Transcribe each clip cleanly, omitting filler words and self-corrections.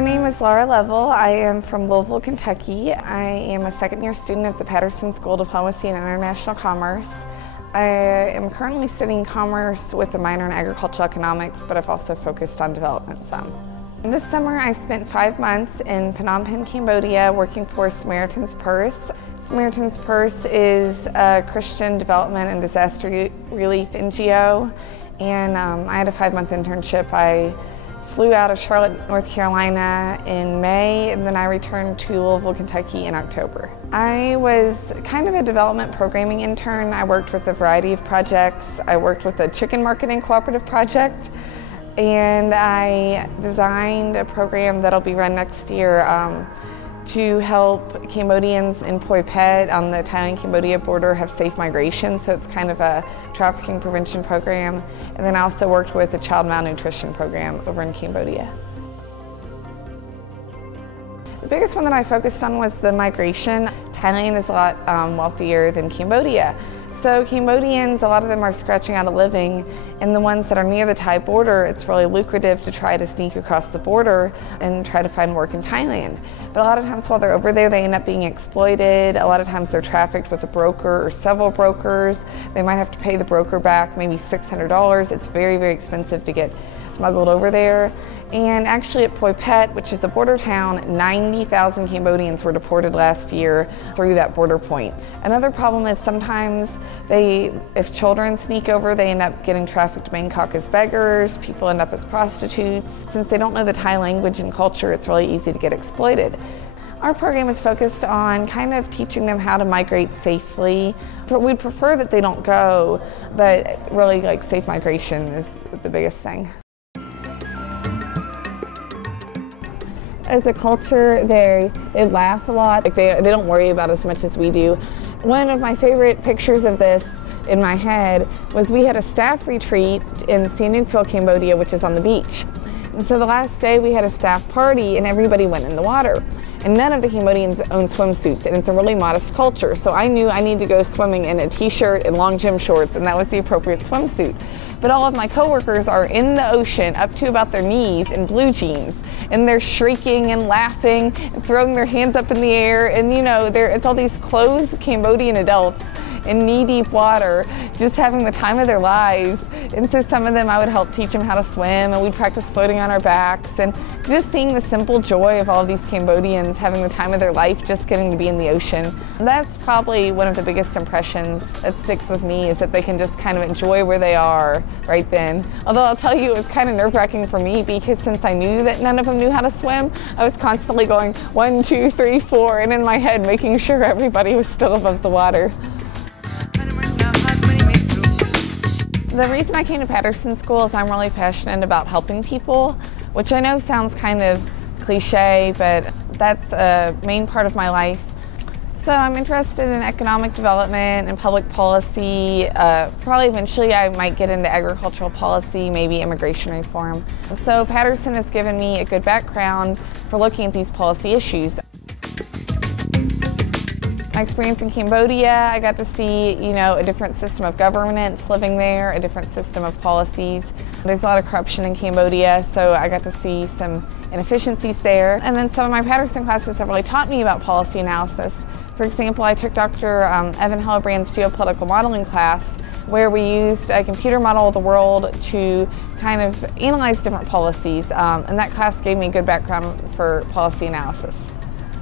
My name is Laura Level. I am from Louisville, Kentucky. I am a second-year student at the Patterson School of Diplomacy and International Commerce. I am currently studying commerce with a minor in agricultural economics, but I've also focused on development some. This summer I spent 5 months in Phnom Penh, Cambodia, working for Samaritan's Purse. Samaritan's Purse is a Christian development and disaster relief NGO, and I had a 5-month internship. I flew out of Charlotte, North Carolina in May, and then I returned to Louisville, Kentucky in October. I was kind of a development programming intern. I worked with a variety of projects. I worked with a chicken marketing cooperative project, and I designed a program that'll be run next year to help Cambodians in Phoi Phet on the Thailand-Cambodia border have safe migration. So it's kind of a trafficking prevention program. And then I also worked with a child malnutrition program over in Cambodia. The biggest one that I focused on was the migration. Thailand is a lot wealthier than Cambodia. So Cambodians, a lot of them are scratching out a living, and the ones that are near the Thai border, it's really lucrative to try to sneak across the border and try to find work in Thailand. But a lot of times while they're over there, they end up being exploited. A lot of times they're trafficked with a broker or several brokers. They might have to pay the broker back maybe $600. It's very, very expensive to get smuggled over there. And actually at Phoi Phet, which is a border town, 90,000 Cambodians were deported last year through that border point. Another problem is sometimes if children sneak over, they end up getting trafficked to Bangkok as beggars. People end up as prostitutes. Since they don't know the Thai language and culture, it's really easy to get exploited. Our program is focused on kind of teaching them how to migrate safely. We'd prefer that they don't go, but really like safe migration is the biggest thing. As a culture, they laugh a lot. Like they don't worry about as much as we do. One of my favorite pictures of this in my head was we had a staff retreat in Sihanoukville, Cambodia, which is on the beach. And so the last day we had a staff party and everybody went in the water. And none of the Cambodians own swimsuits, and it's a really modest culture. So I knew I needed to go swimming in a t-shirt and long gym shorts, and that was the appropriate swimsuit. But all of my coworkers are in the ocean up to about their knees in blue jeans, and they're shrieking and laughing and throwing their hands up in the air, and you know, it's all these clothed Cambodian adults in knee-deep water, just having the time of their lives. And so some of them I would help teach them how to swim, and we'd practice floating on our backs, and just seeing the simple joy of all of these Cambodians having the time of their life just getting to be in the ocean. That's probably one of the biggest impressions that sticks with me, is that they can just kind of enjoy where they are right then. Although I'll tell you, it was kind of nerve-wracking for me, because since I knew that none of them knew how to swim, I was constantly going 1, 2, 3, 4, and in my head making sure everybody was still above the water. The reason I came to Patterson School is I'm really passionate about helping people, which I know sounds kind of cliche, but that's a main part of my life. So I'm interested in economic development and public policy. Probably eventually I might get into agricultural policy, maybe immigration reform. So Patterson has given me a good background for looking at these policy issues. My experience in Cambodia, I got to see, you know, a different system of governance living there, a different system of policies. There's a lot of corruption in Cambodia, so I got to see some inefficiencies there. And then some of my Patterson classes have really taught me about policy analysis. For example, I took Dr. Evan Hellebrand's geopolitical modeling class, where we used a computer model of the world to kind of analyze different policies. And that class gave me a good background for policy analysis,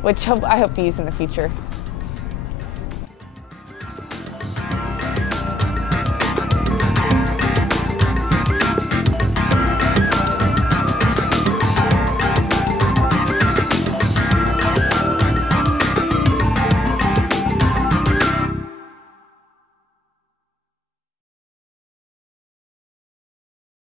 which I hope to use in the future.